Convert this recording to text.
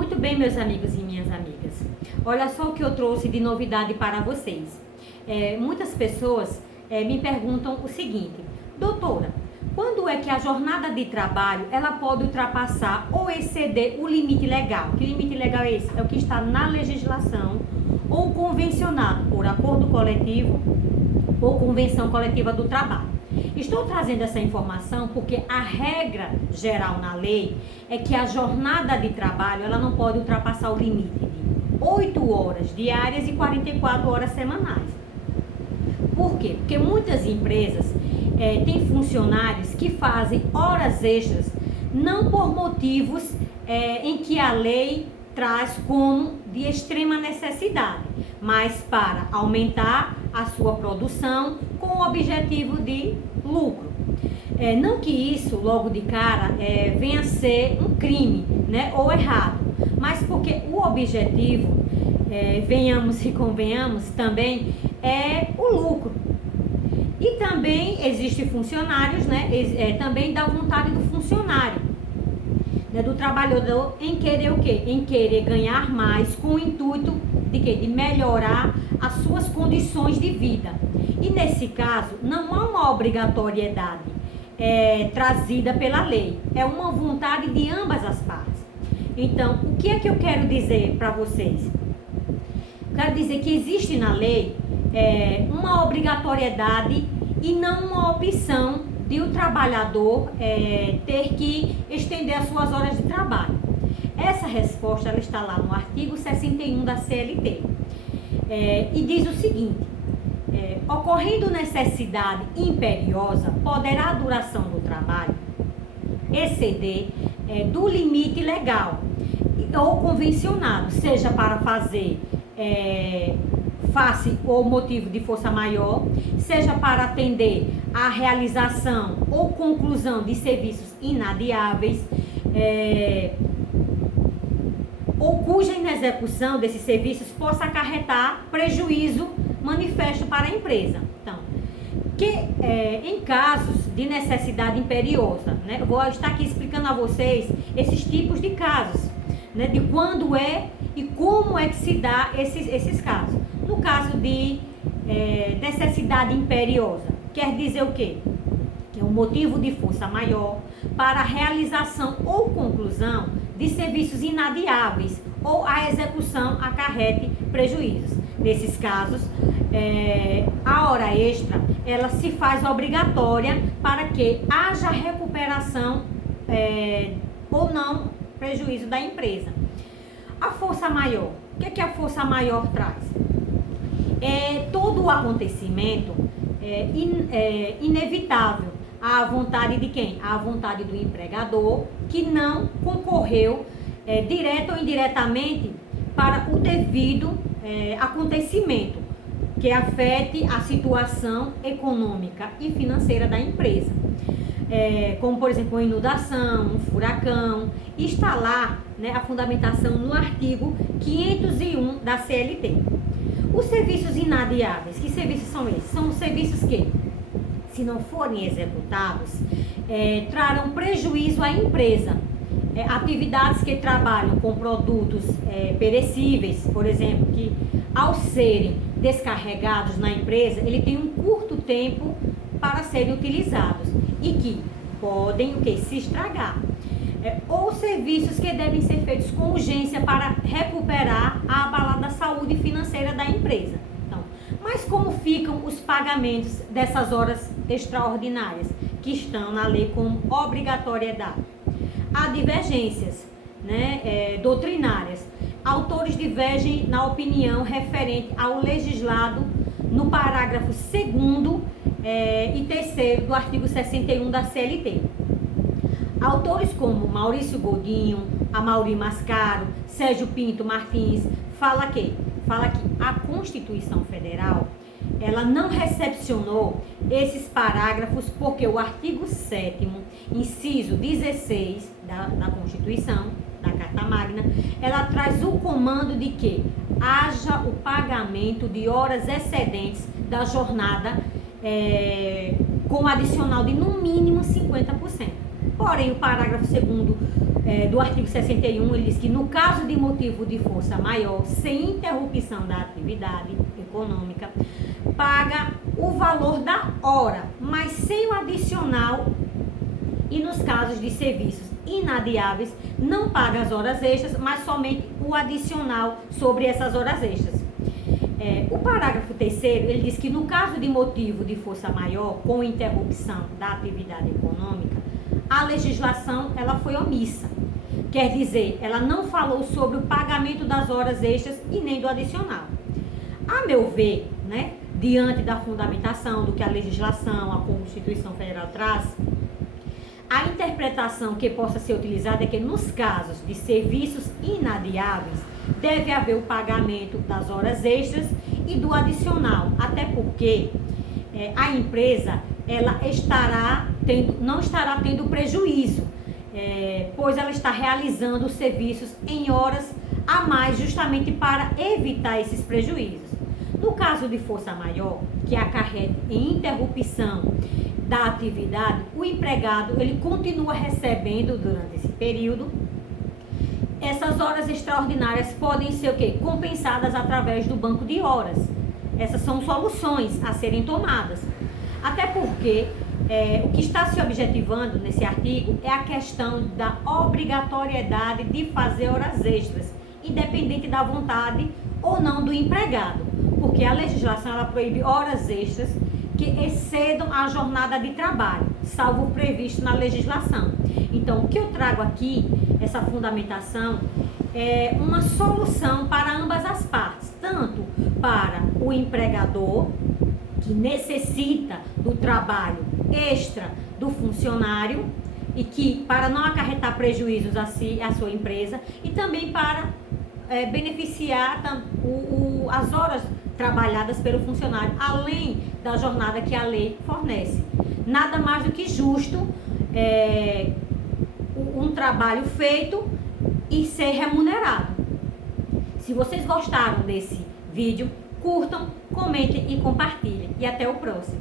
Muito bem, meus amigos e minhas amigas. Olha só o que eu trouxe de novidade para vocês. Muitas pessoas me perguntam o seguinte: doutora, quando é que a jornada de trabalho ela pode ultrapassar ou exceder o limite legal? Que limite legal é esse? É o que está na legislação ou convencionado por acordo coletivo ou convenção coletiva do trabalho. Estou trazendo essa informação porque a regra geral na lei é que a jornada de trabalho ela não pode ultrapassar o limite de 8 horas diárias e 44 horas semanais. Por quê? Porque muitas empresas têm funcionários que fazem horas extras não por motivos em que a lei traz como de extrema necessidade, mas para aumentar a sua produção com o objetivo de lucro. Não que isso, logo de cara, venha a ser um crime, né, ou errado, mas porque o objetivo, venhamos e convenhamos, também é o lucro. E também existem funcionários, né, também da vontade do funcionário, né, do trabalhador em querer o quê? Em querer ganhar mais com o intuito de quê? De melhorar as suas condições de vida. E nesse caso, não há uma obrigatoriedade trazida pela lei. É uma vontade de ambas as partes. Então, o que é que eu quero dizer para vocês? Quero dizer que existe na lei uma obrigatoriedade e não uma opção de o trabalhador ter que estender as suas horas de trabalho. Essa resposta ela está lá no artigo 61 da CLT. E diz o seguinte: ocorrendo necessidade imperiosa, poderá a duração do trabalho exceder do limite legal ou convencionado, seja para fazer face ou motivo de força maior, seja para atender à realização ou conclusão de serviços inadiáveis, ou cuja inexecução desses serviços possa acarretar prejuízo manifesto para a empresa. Então, em casos de necessidade imperiosa, né, eu vou estar aqui explicando a vocês esses tipos de casos, né, de quando e como é que se dá esses casos. No caso de necessidade imperiosa, quer dizer o quê? Que é um motivo de força maior para a realização ou conclusão de serviços inadiáveis ou a execução acarrete prejuízos. Nesses casos, a hora extra ela se faz obrigatória para que haja recuperação ou não prejuízo da empresa. A força maior, o que a força maior traz? Todo o acontecimento inevitável à vontade de quem? À vontade do empregador que não concorreu direto ou indiretamente para o devido acontecimento que afete a situação econômica e financeira da empresa. Como, por exemplo, uma inundação, um furacão. Está lá, né, a fundamentação no artigo 501 da CLT. Os serviços inadiáveis, que serviços são esses? São os serviços que, se não forem executados, trarão prejuízo à empresa. Atividades que trabalham com produtos perecíveis, por exemplo, que ao serem descarregados na empresa, ele tem um curto tempo para serem utilizados e que podem se estragar. Ou serviços que devem ser feitos com urgência para recuperar a abalada saúde financeira da empresa. Então, mas como ficam os pagamentos dessas horas extraordinárias que estão na lei como obrigatoriedade? Há divergências, né, doutrinárias. Autores divergem na opinião referente ao legislado no parágrafo 2º e 3º do artigo 61 da CLT. Autores como Maurício Godinho, Amaury Mascaro, Sérgio Pinto Martins, fala que a Constituição Federal ela não recepcionou esses parágrafos porque o artigo 7º, inciso 16 da Constituição, da Carta Magna, ela traz o comando de que haja o pagamento de horas excedentes da jornada com adicional de no mínimo 50%. Porém, o parágrafo 2º do artigo 61, ele diz que no caso de motivo de força maior, sem interrupção da atividade econômica, paga o valor da hora, mas sem o adicional, e nos casos de serviços inadiáveis, não paga as horas extras, mas somente o adicional sobre essas horas extras. O parágrafo 3º, ele diz que no caso de motivo de força maior, com interrupção da atividade econômica, a legislação ela foi omissa. Quer dizer, ela não falou sobre o pagamento das horas extras e nem do adicional. A meu ver, né, diante da fundamentação do que a legislação, a Constituição Federal traz, a interpretação que possa ser utilizada é que nos casos de serviços inadiáveis, deve haver o pagamento das horas extras e do adicional, até porque a empresa ela não estará tendo prejuízo, pois ela está realizando os serviços em horas a mais, justamente para evitar esses prejuízos. No caso de força maior, que acarrete em interrupção da atividade, o empregado ele continua recebendo durante esse período. Essas horas extraordinárias podem ser o quê? Compensadas através do banco de horas. Essas são soluções a serem tomadas. Até porque o que está se objetivando nesse artigo é a questão da obrigatoriedade de fazer horas extras, independente da vontade ou não do empregado. Porque a legislação ela proíbe horas extras que excedam a jornada de trabalho, salvo o previsto na legislação. Então, o que eu trago aqui, essa fundamentação, é uma solução para ambas as partes, tanto para o empregador, que necessita do trabalho extra do funcionário, e que, para não acarretar prejuízos a sua empresa, e também para beneficiar as horas trabalhadas pelo funcionário, além da jornada que a lei fornece. Nada mais do que justo um trabalho feito e ser remunerado. Se vocês gostaram desse vídeo, curtam, comentem e compartilhem. E até o próximo.